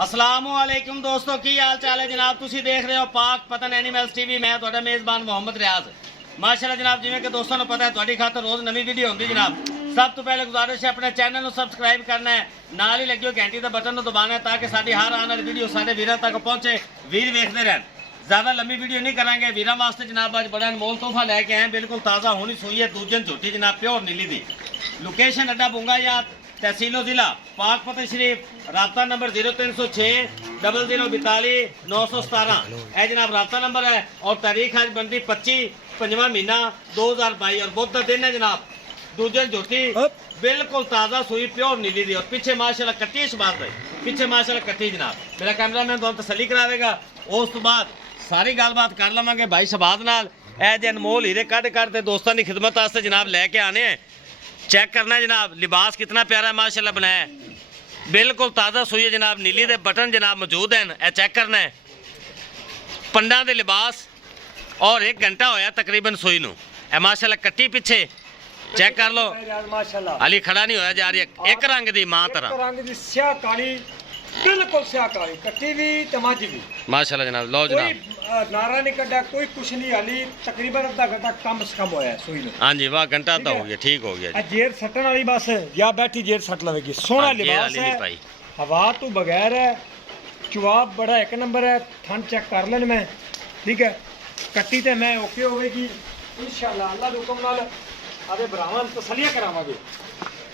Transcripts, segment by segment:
अस्सलामुअलैकुम दोस्तों की हाल चाल है जनाब। तुसी देख रहे हो पाक पतन एनिमल्स टीवी। मैं तुहाडा मेज़बान मोहम्मद रियाज। माशाअल्लाह जनाब, जिवें कि दोस्तों को पता है तुहाडी खातर रोज़ नवी वीडियो होंदी जनाब। सब तो पहले गुजारिश है अपने चैनल को सबसक्राइब करना है, नाल ही लगियो घंटी का बटन को दबाना है ताकि साडी हर आने वाली वीडियो साडे वीरां तक पहुंचे, वीर वेखदे रहन। ज़्यादा लंबी वीडियो नहीं करांगे। वीरां वास्ते जनाब अज बड़ा अनमोल तोहफा लैके आए, बिल्कुल ताज़ा होनी सुई है, दूजन झोटी जनाब प्योर नीली दी। लोकेशन अड्डा बुंगा याद, तहसीलो जिला पाक फतेह शरीफ, रबता नंबर 0306 0042 917 है जनाब रबता नंबर है। और तारीख आज बनती 25 5वां महीना 2022 और बुध का दिन है जनाब। दूजन झोटी बिल्कुल ताज़ा सुई प्योर नीली दी और पीछे माशाल्लाह कट्टी शबाज भाई, पीछे माशाल्लाह कट्टी जनाब। मेरा कैमरा मैन तुहानू तसल्ली करावेगा। उस तो बाद सारी गलबात कर लवांगे भाई शबाज नाल। ए जे अनमोल हीरे कढ़ ते दोस्तों की खिदमत वास्ते जनाब लैके आने हैं। चेक करना है जनाब, लिबास कितना प्यारा है माशाल्लाह बनाया है, बिल्कुल ताज़ा सुई है जनाब। नीली दे बटन जनाब मौजूद हैं, ए चेक करना है। पंडा दे लिबास और 1 घंटा होया तकरीबन सुई नू। ए माशाल्लाह कट्टी पिछे चेक कर लो माशाल्लाह, अली खड़ा नहीं होया जा रही है। एक रंग दी मां तरह, रंग दी स्याह काली, बिल्कुल स्याह काली, कट्टी भी तमाजी भी माशाल्लाह जनाब। लो जनाब, कोई नारा नहीं कड्डा, कोई कुछ नहीं, हाली तकरीबन अद्धा घंटा कम से कम होया सुई नू। हाँ जी वाह, घंटा अद्धा हो गया, ठीक हो गया। जेर सटन वाली बस या बैठी जेर सट लवेगी। सोहना लिबास है, हवा तो बगैर है, चुआब बड़ा एक नंबर है। थन चेक कर लेन मैं, ठीक है। कट्टी ते मैं ओके होगी इंशाल्लाह, अल्लाह दे हुक्म नाल आदे भरावां तसल्लियां करावांगे।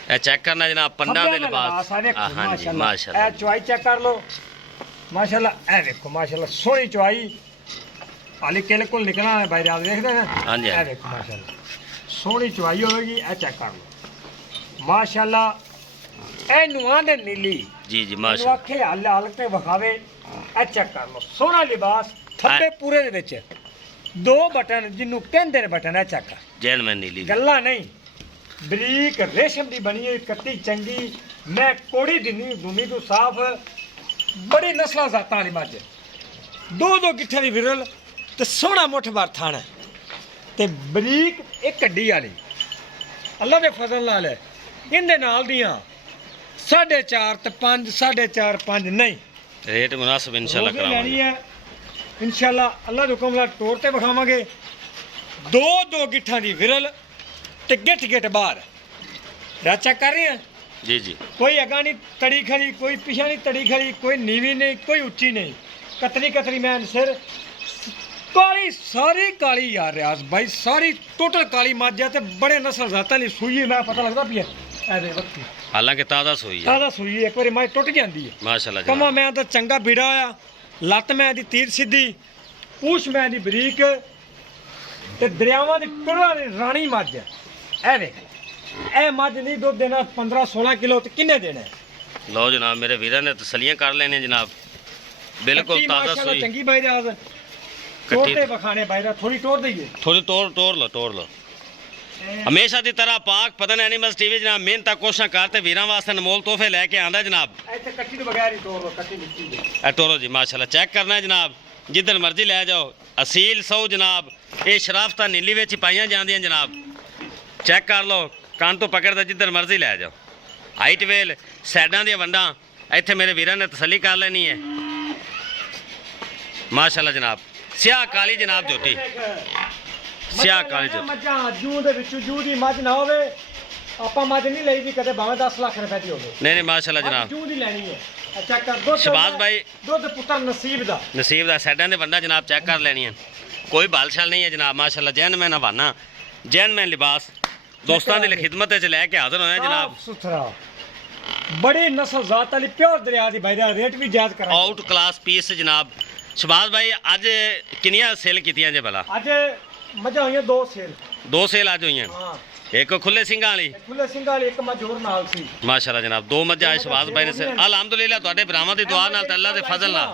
ए चेक करना जनाब, पंडा दे लिबास। हां जी माशाल्लाह, ए चुआई चेक कर लो माशाल्लाह। ए देखो माशाल्लाह सोहनी चुआई, हाली किल कोल निकलना है भाई रात देखदे ना। हां जी, ए देखो माशाल्लाह सोहनी चुआई होगी। ए चेक कर लो माशाल्लाह, ए नुआं दे नीली जी जी माशाल्लाह, आखे हालत ते वखावे। ए चेक कर लो सोहना लिबास, थब्बे पूरे दे विच 2 बटन जिन्नू कहंदे ने बटन। ए चेक कर, जैन में नीली गल्ला नहीं, बरीक रेशम दी बनी है, कट्टी चंगी। मैं कोड़ी दिनी भूमि तो साफ, बड़ी नस्ल जाता वाली मझ, 2 गिट्ठे दी विरल ते सोहना मुठ भर थाना ते बरीक एक कड्डी वाली। अल्लाह दे फजल नाल है। इंदे नाल दियां 4.5 ते 5, 4.5 5 नहीं, रेट मुनासिब इंशाल्लाह करावांगे है इंशाल्लाह। अल्लाह दे हुक्म नाल तोड़ ते विखावांगे। 2 गिट्ठां दी विरल ते गिट बाहर राचा कर रहे हैं जी जी। कोई अगा नहीं तड़ी खड़ी, कोई पिछा नहीं तड़ी खड़ी, कोई नीवी नहीं, कोई उच्ची नहीं, कतरी मैन सिर काली, सारी काली यार रियाज भाई, सारी टोटल काली मझ है ते बड़े नस्ल जाता नहीं सुई। मैं पता लगता पिया ऐसे वक्त, हालांकि ताज़ा सुई है, ताज़ा सुई है। एक बार मझ टुट जाती है माशाल्लाह। कमा मैं तो चंगा बीड़ा होया, लत्त मैं दी तीर सीधी, पूछ मैं दी बरीक ते दरियावां दी टुरा दी रानी मझ है। ए देख, ए मझ नहीं दुध देना 15-16 किलो ते किन्ने देना है। लो जनाब, मेरे वीरा ने तसलियां कर लेने जनाब, बिल्कुल ताज़ा सुई चंगी भाई राज तोड़ते बखाने भाई राज, थोड़ी तोड़ दईए, थोड़ी तोड़ लो। हमेशा की तरह पाक पतन एनिमल्स टीवी जनाब मेहनत कोशिश करते वीरां वास्ते अनमोल तोहफे लैके आंदा जनाब। ऐसे कट्टी तो बगैर ही तोड़ लो, कट्टी मिट्टी दे ए तोड़ो जी माशाल्लाह। चेक करना है जनाब, जिधर मर्जी ले जाओ, असील सौ जनाब। ये शराफतां नीली विच पाइयां जांदियां जनाब। चेक कर लो, कान तो पकड़दा जिधर मर्जी ले जाओ। हाइट वेल साइडां दी वंडां इत्थे मेरे वीरां ने तसल्ली कर लेनी है माशाल्लाह जनाब। स्याह काली जनाब झोटी, स्याह काली झोटी। मੱਝਾਂ ਜੂ ਦੇ ਵਿੱਚੋਂ ਜੂ ਦੀ ਮੱਝ ਨਾ ਹੋਵੇ ਆਪਾਂ ਮੱਝ ਨਹੀਂ ਲਈ ਦੀ ਕਦੇ, ਭਾਵੇਂ 10 ਲੱਖ ਰੁਪਏ ਦੀ ਹੋਵੇ। नहीं माशाल्लाह जनाब, ਜੂ ਦੀ ਲੈਣੀ ਹੈ। ਚੈੱਕ ਕਰ ਦੁੱਧ शबाज भाई, ਦੁੱਧ पुत्र नसीब ਦਾ नसीब दा साइडां दे वंडा जनाब चेक कर लेनी है। कोई बालशाल नहीं है जनाब माशाल्लाह। जैन में नवाना, जैन में लिबास दोस्तों की खिदमत लैके हाजिर होया जनाब। सुथरा बड़ी नस्ल जात वाली प्योर दरिया दी भाई, रेट भी जायज करा। आउट क्लास पीस जनाब। शबाज भाई अज किनिया सेल कीतियां जे भला? अज मझां होईयां 2 सेल, 2 सेल अज हुई। हां, एक खुले सिंगां वाली, खुले सिंगां वाली, एक मझ होर नाल सी माशाल्लाह जनाब। 2 मझां आए शबाज भाई ने से अलहमदुलिल्लाह तुहाडे भरावां दी दुआ नाल ते अल्लाह दे फजल नाल।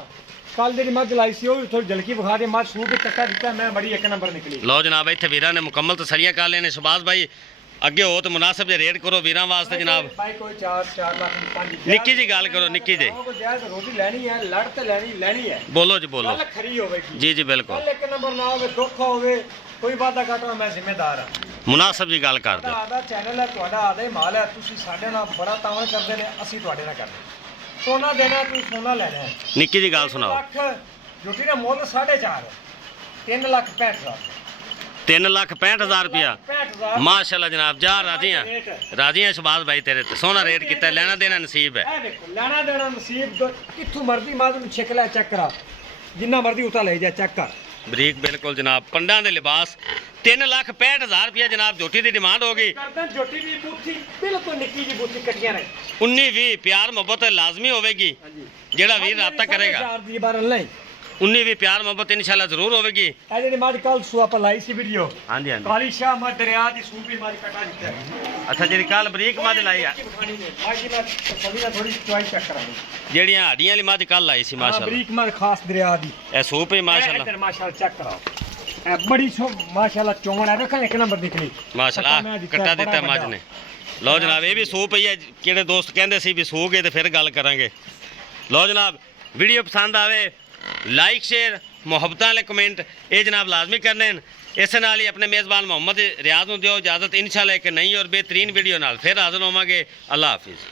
कल दी मझ लाई सी, वो थोड़ी झलकी विखा दे। मझ सूट चक्का दिता मैं, बड़ी एक नंबर निकली। लो जनाब, इत्थे वीरां ने मुकम्मल तसलियां कर लेने। शबाज भाई अगे हो तो मुनासिब जे रेट करो वीरां वास्ते जनाब। भाई कोई 4 लाख 5 निक्की जी गल करो, निक्की जी रोटी लेनी है, लड़ ते लेनी है। बोलो जी बोलो। गल खरी होवेगी जी जी बिल्कुल, एक नंबर ना होवे, दुख होवे, कोई वादा घाटा मैं जिम्मेदार हां। मुनासिब जी गल कर दो। आदा चैनल है, तुहाडा आदा ही माल है, तुसी साडे नाल बड़ा तावन करदे ने, असीं तुहाडे नाल करदे। ਸੋਨਾ ਦੇਣਾ ਤੂੰ ਸੋਨਾ ਲੈਣਾ ਹੈ। ਨਿੱਕੀ ਜੀ ਗੱਲ ਸੁਣਾਓ। ਲੱਖ ਝੋਟੀ ਦਾ ਮੁੱਲ 4.5 3,65,000 3,65,000 ਰੁਪਇਆ 65,000 ਮਾਸ਼ਾਅੱਲਾ ਜਨਾਬ। ਜਾ ਰਾਜੀ ਆ ਸ਼ਬਾਜ਼ ਭਾਈ ਤੇਰੇ ਤੇ ਸੋਹਣਾ ਰੇਟ ਕੀਤਾ, ਲੈਣਾ ਦੇਣਾ ਨਸੀਬ ਹੈ। ਇਹ ਦੇਖੋ ਲੈਣਾ ਦੇਣਾ ਨਸੀਬ ਕਿੱਥੋਂ ਮਰਜ਼ੀ ਮਾਲ ਨੂੰ ਛਿਕ ਲੈ ਚੈੱਕ ਕਰਾ, ਜਿੰਨਾ ਮਰਜ਼ੀ ਉਤਾ ਲੈ ਜਾ ਚੈੱਕ ਕਰ। ਬਰੀਕ ਬਿਲਕੁਲ ਜਨਾਬ, ਪੰਡਾਂ ਦੇ ਲਿਬਾਸ। 3,65,000 ਰੁਪਇਆ ਜਨਾਬ ਝੋਟੀ ਦੀ ਡਿਮਾਂਡ ਹੋ ਗਈ। ਕਰਦਾ ਝੋਟੀ ਦੀ ਬੂਥੀ ਬਿਲਕੁਲ ਨਿੱਕੀ ਜੀ ਬੂਥੀ ਕੱਟੀਆਂ ਨੇ। 19-20 ਪਿਆਰ ਮੁਹੱਬਤ ਲਾਜ਼ਮੀ ਹੋਵੇਗੀ। ਹਾਂਜੀ ਜਿਹੜਾ ਵੀਰ ਰਾਬਤਾ ਕਰੇਗਾ 4 ਦੀ ਬਾਰਨ ਨਹੀਂ 19-20 ਪਿਆਰ ਮੁਹੱਬਤ ਇਨਸ਼ਾਅੱਲਾ ਜ਼ਰੂਰ ਹੋਵੇਗੀ। ਇਹ ਜਿਹੜੀ ਮੱਝ ਕੱਲ ਸੂ ਆਪਾਂ ਲਾਈ ਸੀ ਵੀਡੀਓ, ਹਾਂਜੀ ਹਾਂਜੀ। ਕਾਲੀ ਸ਼ਾਹ ਮੱਝ ਦਰਿਆ ਦੀ ਸੂਪੀ ਮੱਝ ਕਟਾ ਦਿੱਤਾ ਹੈ। ਅੱਛਾ ਜਿਹੜੀ ਕੱਲ ਬਰੀਕ ਮੱਝ ਲਾਈ ਆ, ਮੱਝ ਦੀ ਮੈਂ ਤਸੱਲੀ ਨਾਲ ਥੋੜੀ ਚੁਆਈ ਚੈੱਕ ਕਰਾਂਗੇ। ਜਿਹੜੀਆਂ ਹਾਡੀਆਂ ਵਾਲੀ ਮੱਝ ਕੱਲ ਲਾਈ ਸੀ ਹਾਂ ਮਾਸ਼ਾਅੱਲਾ, ਬਰੀਕ ਮੱਝ ਖਾਸ ਦਰਿਆ ਦੀ। ਇਹ ਸੂਪ ਹੀ ਮਾਸ਼ਾਅੱਲਾ ਇਧਰ ਮਾਸ਼ਾਅੱਲਾ ਚੈੱਕ ਕਰਾਓ। ਇਹ ਬੜੀ ਸੋ ਮਾਸ਼ਾਅੱਲਾ ਚੋਣ ਹੈ, ਦੇਖਾਂ ਇੱਕ ਨੰਬਰ ਨਿਕਲੀ ਮਾਸ਼ਾਅੱਲਾ। ਕੱਟਾ ਦਿੱਤਾ ਮੱਝ ਨੇ। ਲਓ ਜਨਾਬ ਇਹ ਵੀ ਸੂਪ ਹੀ ਹੈ। ਕਿਹੜੇ ਦੋਸਤ ਕਹਿੰਦੇ ਸੀ ਵੀ ਸੂ ਗਏ ਤੇ ਫਿਰ ਗੱਲ ਕਰਾਂਗੇ। ਲਓ ਜਨਾਬ ਵੀਡੀਓ ਪਸੰਦ ਆਵੇ ਲਾਈਕ ਸ਼ੇਅਰ ਮੁਹੱਬਤਾਂ ਵਾਲੇ ਕਮੈਂਟ ਇਹ ਜਨਾਬ ਲਾਜ਼ਮੀ ਕਰਨੇ। ਇਸ ਨਾਲ ਹੀ ਆਪਣੇ ਮੇਜ਼ਬਾਨ ਮੁਹੰਮਦ ਰਿਆਜ਼ ਨੂੰ ਦਿਓ ਇਜਾਜ਼ਤ। ਇਨਸ਼ਾਅੱਲਾ ਇੱਕ ਨਈ ਔਰ ਬਿਹਤਰੀਨ ਵੀਡੀਓ ਨਾਲ ਫਿਰ ਹਾਜ਼ਰ ਹੋਵਾਂਗੇ। ਅੱਲਾ ਹਾਫਿਜ਼।